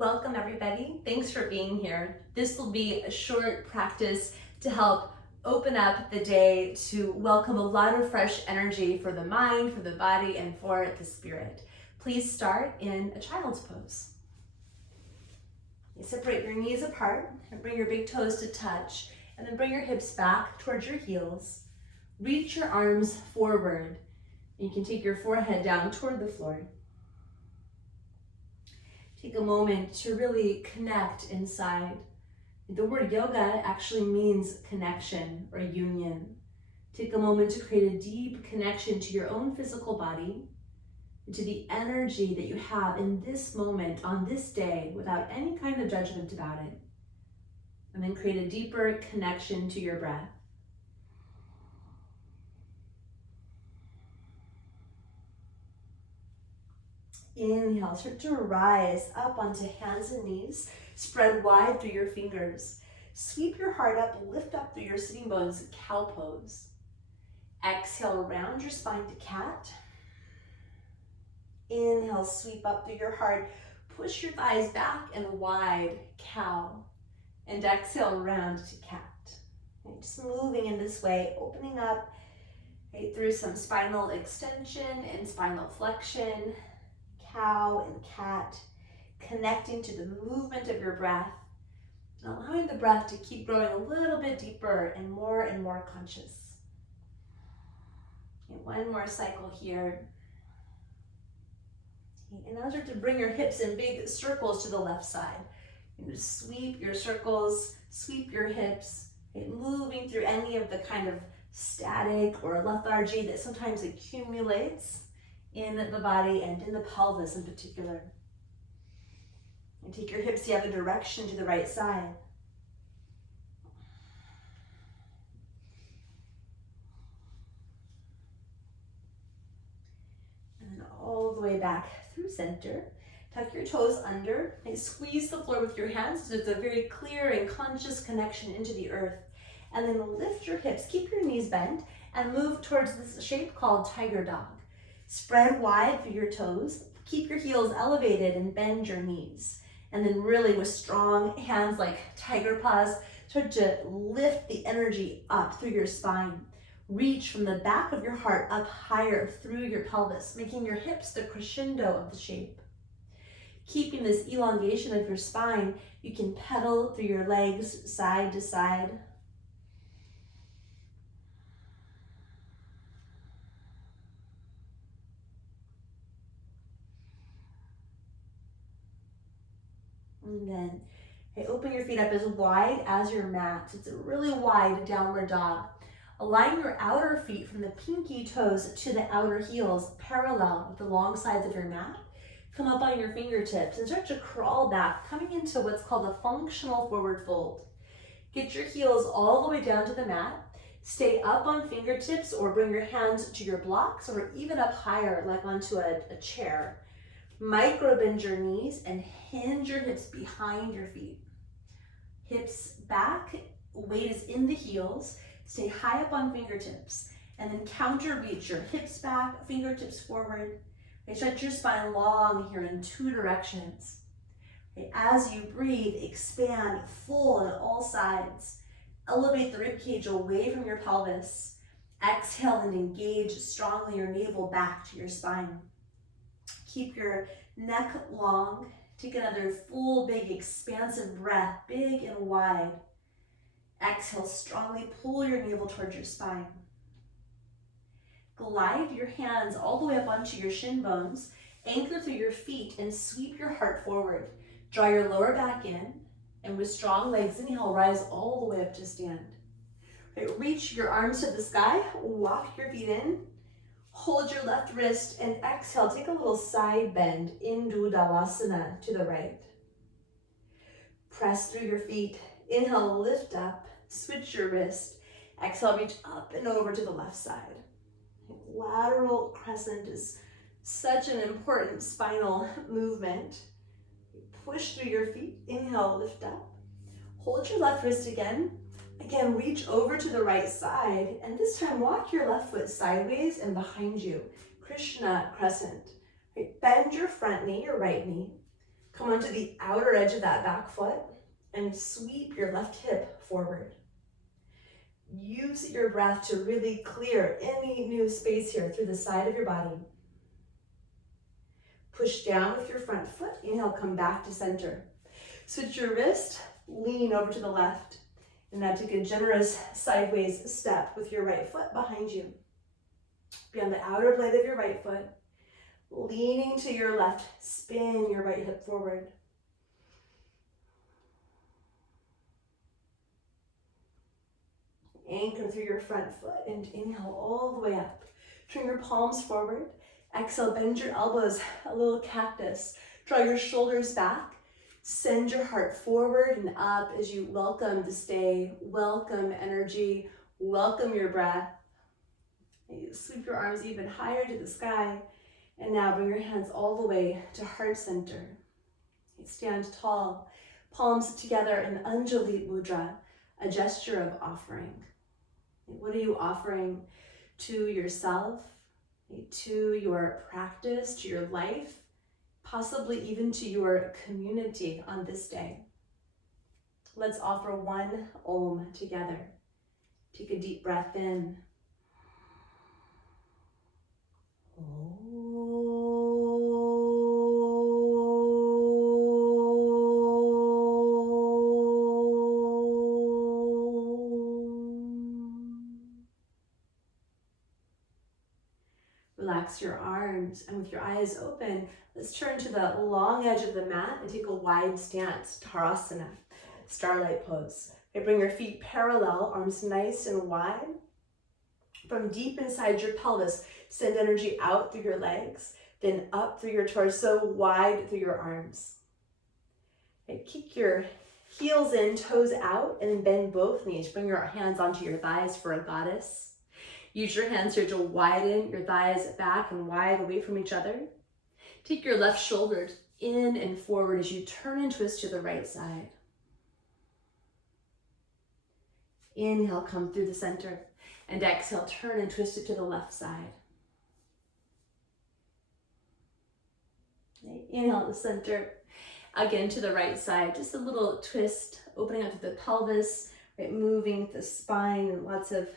Welcome everybody. Thanks for being here. This will be a short practice to help open up the day to welcome a lot of fresh energy for the mind, for the body, and for the spirit. Please start in a child's pose. You separate your knees apart and bring your big toes to touch, and then bring your hips back towards your heels. Reach your arms forward. You can take your forehead down toward the floor. Take a moment to really connect inside. The word yoga actually means connection or union. Take a moment to create a deep connection to your own physical body and to the energy that you have in this moment on this day without any kind of judgment about it. And then create a deeper connection to your breath. Inhale, start to rise up onto hands and knees. Spread wide through your fingers. Sweep your heart up, lift up through your sitting bones, cow pose. Exhale, round your spine to cat. Inhale, sweep up through your heart. Push your thighs back and wide, cow. And exhale, round to cat. Okay, just moving in this way, opening up through some spinal extension and spinal flexion. Cow and cat, connecting to the movement of your breath, and allowing the breath to keep growing a little bit deeper and more conscious. Okay, one more cycle here. Okay, and now start to bring your hips in big circles to the left side. You just sweep your circles, sweep your hips, okay, moving through any of the kind of static or lethargy that sometimes accumulates in the body and in the pelvis in particular. And take your hips the other direction to the right side. And then all the way back through center. Tuck your toes under and squeeze the floor with your hands so it's a very clear and conscious connection into the earth. And then lift your hips, keep your knees bent, and move towards this shape called tiger dog. Spread wide through your toes, keep your heels elevated and bend your knees. And then really with strong hands like tiger paws, start to lift the energy up through your spine. Reach from the back of your heart up higher through your pelvis, making your hips the crescendo of the shape. Keeping this elongation of your spine, you can pedal through your legs side to side. And then open your feet up as wide as your mat. It's a really wide downward dog. Align your outer feet from the pinky toes to the outer heels, parallel with the long sides of your mat. Come up on your fingertips and start to crawl back, coming into what's called a functional forward fold. Get your heels all the way down to the mat. Stay up on fingertips or bring your hands to your blocks or even up higher, like onto a chair. Micro bend your knees and hinge your hips behind your feet. Hips back, weight is in the heels. Stay high up on fingertips and then counter reach your hips back, fingertips forward. Okay, stretch your spine long here in two directions. Okay, as you breathe, expand full on all sides. Elevate the ribcage away from your pelvis. Exhale and engage strongly your navel back to your spine. Keep your neck long. Take another full, big, expansive breath, big and wide. Exhale, strongly pull your navel towards your spine. Glide your hands all the way up onto your shin bones. Anchor through your feet and sweep your heart forward. Draw your lower back in, and with strong legs, inhale, rise all the way up to stand. Okay, reach your arms to the sky, walk your feet in. Hold your left wrist and exhale, take a little side bend, Indudavasana to the right. Press through your feet, inhale, lift up, switch your wrist. Exhale, reach up and over to the left side. Lateral crescent is such an important spinal movement. Push through your feet, inhale, lift up. Hold your left wrist again. Again, reach over to the right side, and this time walk your left foot sideways and behind you. Krishna crescent. Right, bend your front knee, your right knee. Come onto the outer edge of that back foot and sweep your left hip forward. Use your breath to really clear any new space here through the side of your body. Push down with your front foot. Inhale, come back to center. Switch your wrist, lean over to the left. And now take a generous sideways step with your right foot behind you. Be on the outer blade of your right foot. Leaning to your left, spin your right hip forward. Anchor through your front foot and inhale all the way up. Turn your palms forward. Exhale, bend your elbows, a little cactus. Draw your shoulders back. Send your heart forward and up as you welcome this day, welcome energy, welcome your breath. And you sweep your arms even higher to the sky. And now bring your hands all the way to heart center. Stand tall, palms together in Anjali Mudra, a gesture of offering. What are you offering to yourself, to your practice, to your life, possibly even to your community on this day? Let's offer one Om together. Take a deep breath in. Om. Relax your arms, and with your eyes open, let's turn to the long edge of the mat and take a wide stance, Tadasana, starlight pose. Okay, bring your feet parallel, arms nice and wide. From deep inside your pelvis, send energy out through your legs, then up through your torso, wide through your arms. Okay, kick your heels in, toes out, and then bend both knees. Bring your hands onto your thighs for a goddess. Use your hands here to widen your thighs back and wide away from each other. Take your left shoulders in and forward as you turn and twist to the right side. Inhale, come through the center. And exhale, turn and twist it to the left side. Okay, inhale to the center. Again to the right side. Just a little twist, opening up to the pelvis, right, moving the spine, and lots of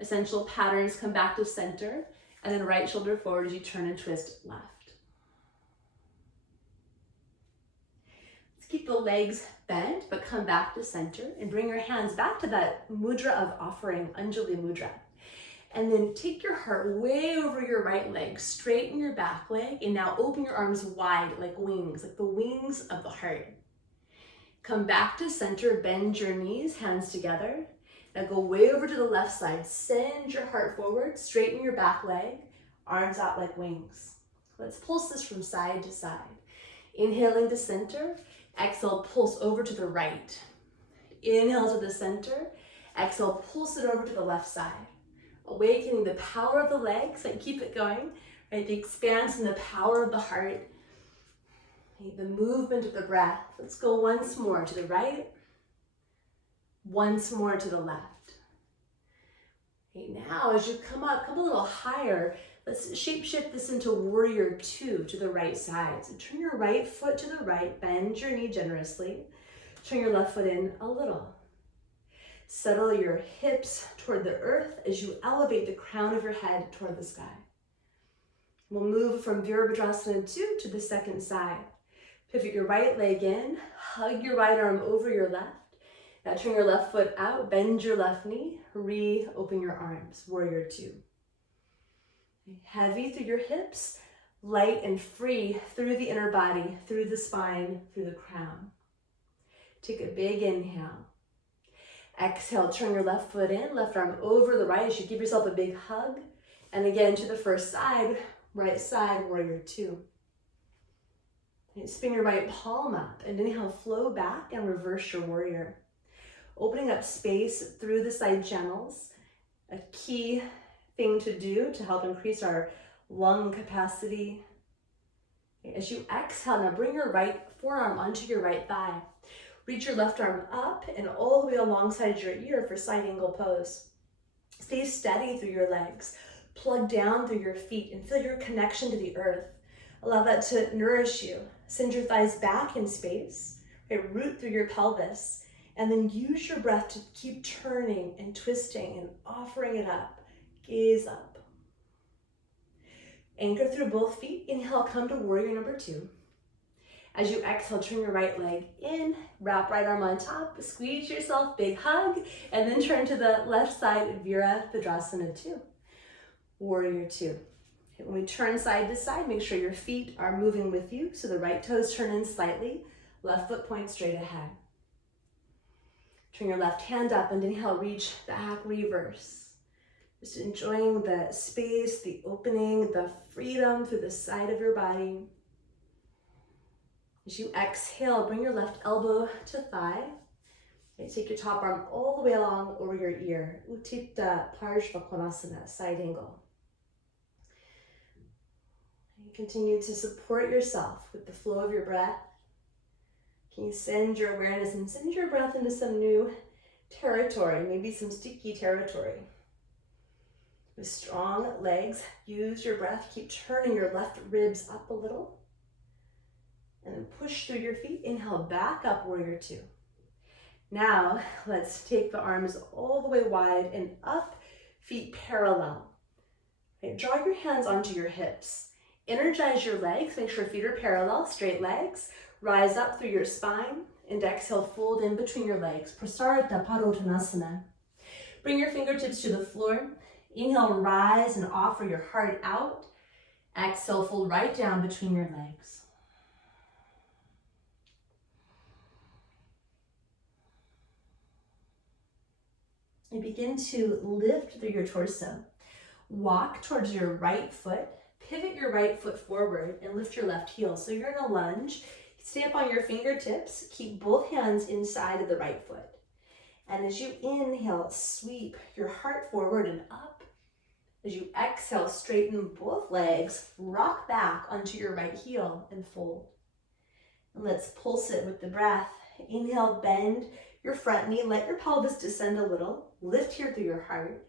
essential patterns. Come back to center, and then right shoulder forward as you turn and twist left. Let's keep the legs bent, but come back to center and bring your hands back to that mudra of offering, Anjali Mudra. And then take your heart way over your right leg, straighten your back leg, and now open your arms wide like wings, like the wings of the heart. Come back to center, bend your knees, hands together. Now go way over to the left side, send your heart forward, straighten your back leg, arms out like wings. Let's pulse this from side to side. Inhaling to center, exhale, pulse over to the right. Inhale to the center, exhale, pulse it over to the left side. Awakening the power of the legs, and keep it going, right? The expanse and the power of the heart, the movement of the breath. Let's go once more to the right, once more to the left. Okay, now as you come up, come a little higher. Let's shape shift this into warrior two to the right side. So turn your right foot to the right, bend your knee generously. Turn your left foot in a little. Settle your hips toward the earth as you elevate the crown of your head toward the sky. We'll move from Virabhadrasana 2 to the second side. Pivot your right leg in, hug your right arm over your left. Now turn your left foot out, bend your left knee, re-open your arms, warrior two. Heavy through your hips, light and free through the inner body, through the spine, through the crown. Take a big inhale. Exhale, turn your left foot in, left arm over the right as you give yourself a big hug. And again to the first side, right side, warrior two. And spin your right palm up and inhale, flow back and reverse your warrior. Opening up space through the side channels, a key thing to do to help increase our lung capacity. As you exhale, now bring your right forearm onto your right thigh. Reach your left arm up and all the way alongside your ear for side angle pose. Stay steady through your legs. Plug down through your feet and feel your connection to the earth. Allow that to nourish you. Send your thighs back in space, right? Root through your pelvis, and then use your breath to keep turning and twisting and offering it up. Gaze up. Anchor through both feet. Inhale, come to warrior number 2. As you exhale, turn your right leg in, wrap right arm on top, squeeze yourself, big hug, and then turn to the left side, Virabhadrasana 2. Warrior 2. When we turn side to side, make sure your feet are moving with you, so the right toes turn in slightly, left foot points straight ahead. Turn your left hand up and inhale, reach back, reverse. Just enjoying the space, the opening, the freedom through the side of your body. As you exhale, bring your left elbow to thigh. Okay, take your top arm all the way along over your ear. Utthita Parshva Konasana, side angle. And continue to support yourself with the flow of your breath. Can you send your awareness and send your breath into some new territory, maybe some sticky territory. With strong legs, use your breath. Keep turning your left ribs up a little. And then push through your feet. Inhale, back up, warrior 2. Now, let's take the arms all the way wide and up, feet parallel. Okay, draw your hands onto your hips. Energize your legs. Make sure feet are parallel, straight legs. Rise up through your spine. And exhale, fold in between your legs. Prasarita Padottanasana. Bring your fingertips to the floor. Inhale, rise and offer your heart out. Exhale, fold right down between your legs. And begin to lift through your torso. Walk towards your right foot. Pivot your right foot forward and lift your left heel. So you're in a lunge. Stay up on your fingertips. Keep both hands inside of the right foot. And as you inhale, sweep your heart forward and up. As you exhale, straighten both legs. Rock back onto your right heel and fold. And let's pulse it with the breath. Inhale, bend your front knee. Let your pelvis descend a little. Lift here through your heart.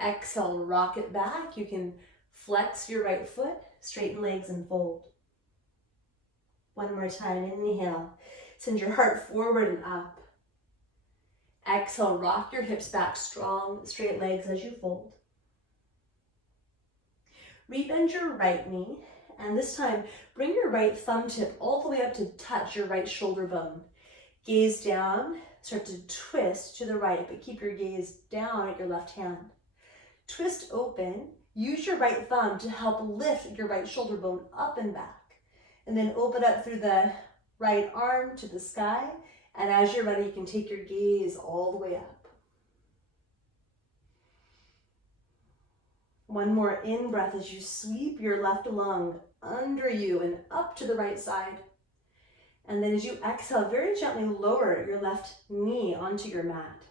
Exhale, rock it back. You can flex your right foot, straighten legs and fold. One more time, inhale. Send your heart forward and up. Exhale, rock your hips back, strong, straight legs as you fold. Rebend your right knee, and this time, bring your right thumb tip all the way up to touch your right shoulder bone. Gaze down, start to twist to the right, but keep your gaze down at your left hand. Twist open, use your right thumb to help lift your right shoulder bone up and back. And then open up through the right arm to the sky. And as you're ready, you can take your gaze all the way up. One more in-breath as you sweep your left lung under you and up to the right side. And then as you exhale, very gently lower your left knee onto your mat.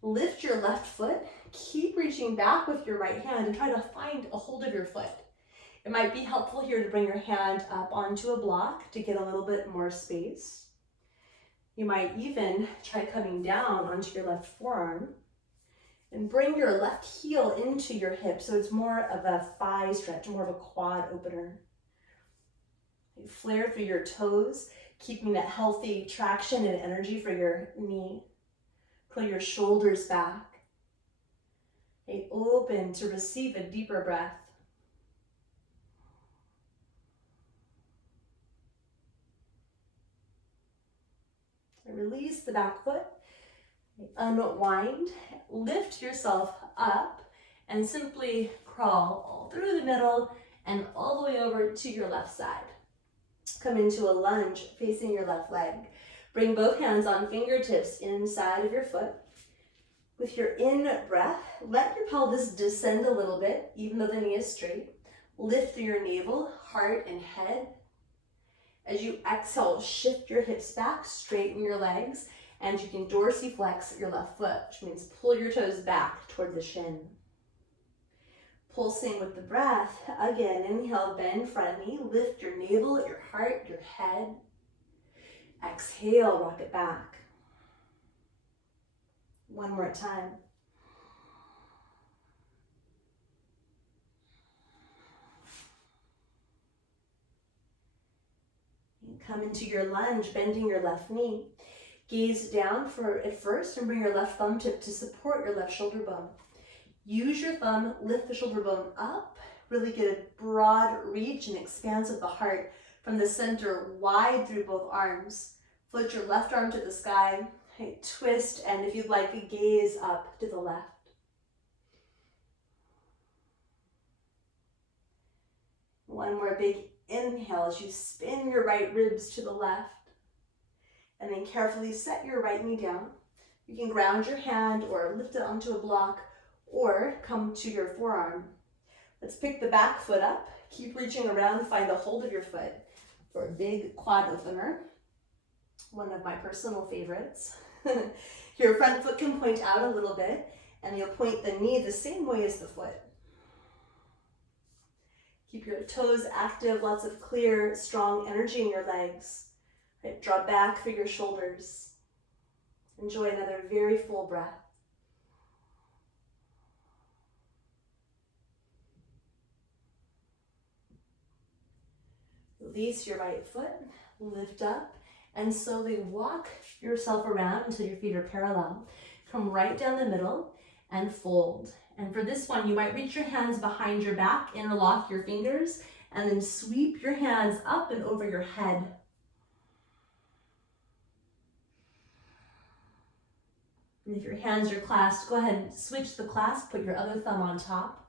Lift your left foot. Keep reaching back with your right hand and try to find a hold of your foot. It might be helpful here to bring your hand up onto a block to get a little bit more space. You might even try coming down onto your left forearm and bring your left heel into your hip so it's more of a thigh stretch, more of a quad opener. You flare through your toes, keeping that healthy traction and energy for your knee. Pull your shoulders back. Okay, open to receive a deeper breath. Release the back foot, unwind, lift yourself up, and simply crawl all through the middle and all the way over to your left side. Come into a lunge facing your left leg. Bring both hands on fingertips inside of your foot. With your in-breath, let your pelvis descend a little bit, even though the knee is straight. Lift through your navel, heart, and head. As you exhale, shift your hips back, straighten your legs, and you can dorsiflex your left foot, which means pull your toes back toward the shin. Pulsing with the breath, again, inhale, bend front knee, lift your navel, your heart, your head. Exhale, rock it back. One more time. Come into your lunge, bending your left knee. Gaze down at first and bring your left thumb tip to support your left shoulder bone. Use your thumb, lift the shoulder bone up, really get a broad reach and expanse of the heart from the center wide through both arms. Float your left arm to the sky, twist, and if you'd like, gaze up to the left. One more big inhale as you spin your right ribs to the left. And then carefully set your right knee down. You can ground your hand or lift it onto a block or come to your forearm. Let's pick the back foot up. Keep reaching around, find a hold of your foot for a big quad opener. One of my personal favorites. Your front foot can point out a little bit and you'll point the knee the same way as the foot. Keep your toes active, lots of clear, strong energy in your legs. Right, draw back through your shoulders. Enjoy another very full breath. Release your right foot, lift up, and slowly walk yourself around until your feet are parallel. Come right down the middle and fold. And for this one, you might reach your hands behind your back, interlock your fingers, and then sweep your hands up and over your head. And if your hands are clasped, go ahead and switch the clasp, put your other thumb on top.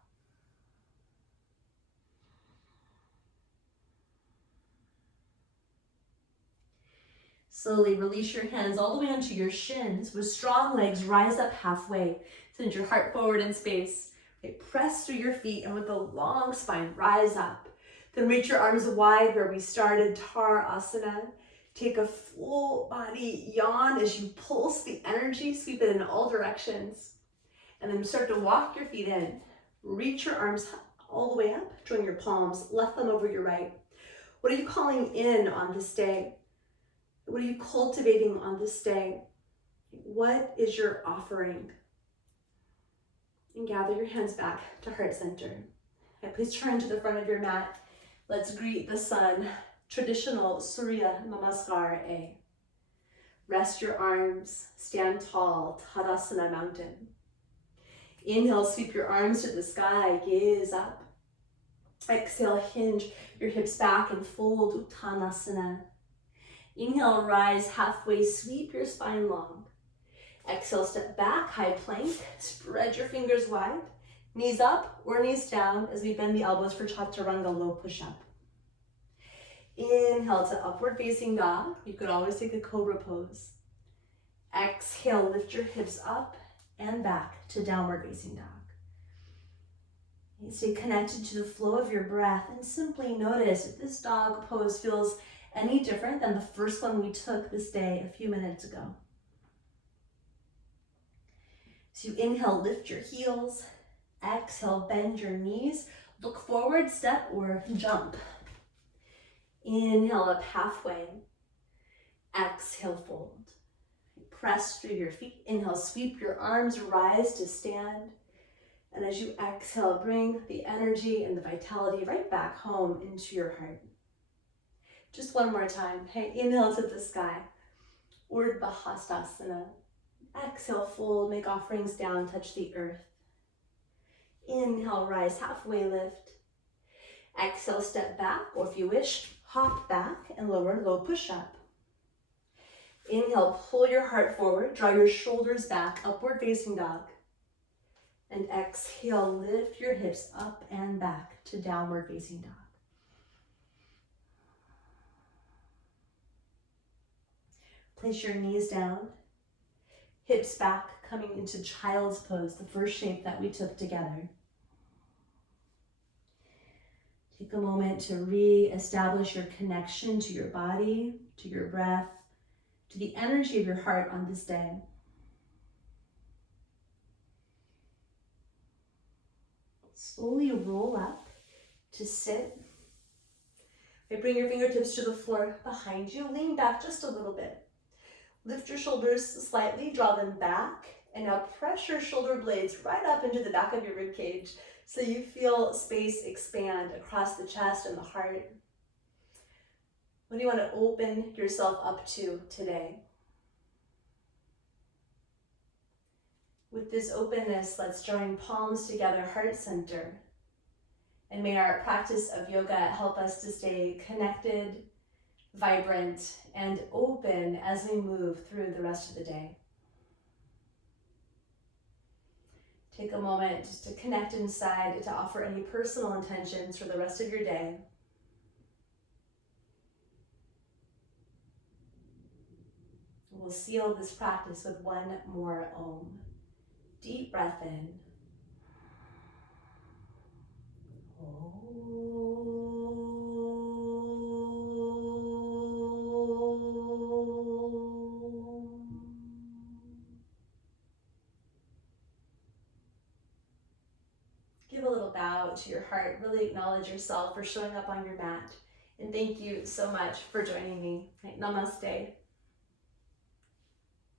Slowly release your hands all the way onto your shins. With strong legs, rise up halfway. Send your heart forward in space. Okay, press through your feet and with a long spine, rise up. Then reach your arms wide where we started, asana. Take a full body yawn as you pulse the energy, sweep it in all directions. And then start to walk your feet in. Reach your arms all the way up, join your palms, left thumb over your right. What are you calling in on this day? What are you cultivating on this day? What is your offering? And gather your hands back to heart center. Okay, please turn to the front of your mat. Let's greet the sun. Traditional Surya Namaskar A. Rest your arms, stand tall, Tadasana mountain. Inhale, sweep your arms to the sky, gaze up. Exhale, hinge your hips back and fold Uttanasana. Inhale, rise halfway, sweep your spine long. Exhale, step back, high plank, spread your fingers wide. Knees up or knees down as we bend the elbows for Chaturanga, low push-up. Inhale to upward facing dog. You could always take a cobra pose. Exhale, lift your hips up and back to downward facing dog. Stay connected to the flow of your breath and simply notice if this dog pose feels any different than the first one we took this day a few minutes ago. So you inhale, lift your heels. Exhale, bend your knees. Look forward, step or jump. Inhale up halfway. Exhale, fold. Press through your feet. Inhale, sweep your arms, rise to stand. And as you exhale, bring the energy and the vitality right back home into your heart. Just one more time. Hey, inhale to the sky. Urdhva Hastasana. Exhale, fold, make offerings down, touch the earth. Inhale, rise, halfway lift. Exhale, step back, or if you wish, hop back and lower, low push-up. Inhale, pull your heart forward, draw your shoulders back, upward facing dog. And exhale, lift your hips up and back to downward facing dog. Place your knees down, hips back, coming into child's pose, the first shape that we took together. Take a moment to re-establish your connection to your body, to your breath, to the energy of your heart on this day. Slowly roll up to sit. Bring your fingertips to the floor behind you. Lean back just a little bit. Lift your shoulders slightly, draw them back, and now press your shoulder blades right up into the back of your rib cage so you feel space expand across the chest and the heart. What do you want to open yourself up to today? With this openness, let's join palms together, heart center. And may our practice of yoga help us to stay connected, vibrant, and open as we move through the rest of the day. Take a moment just to connect inside, to offer any personal intentions for the rest of your day. We'll seal this practice with one more Om. Deep breath in. Give a little bow to your heart. Really acknowledge yourself for showing up on your mat. And thank you so much for joining me. Namaste.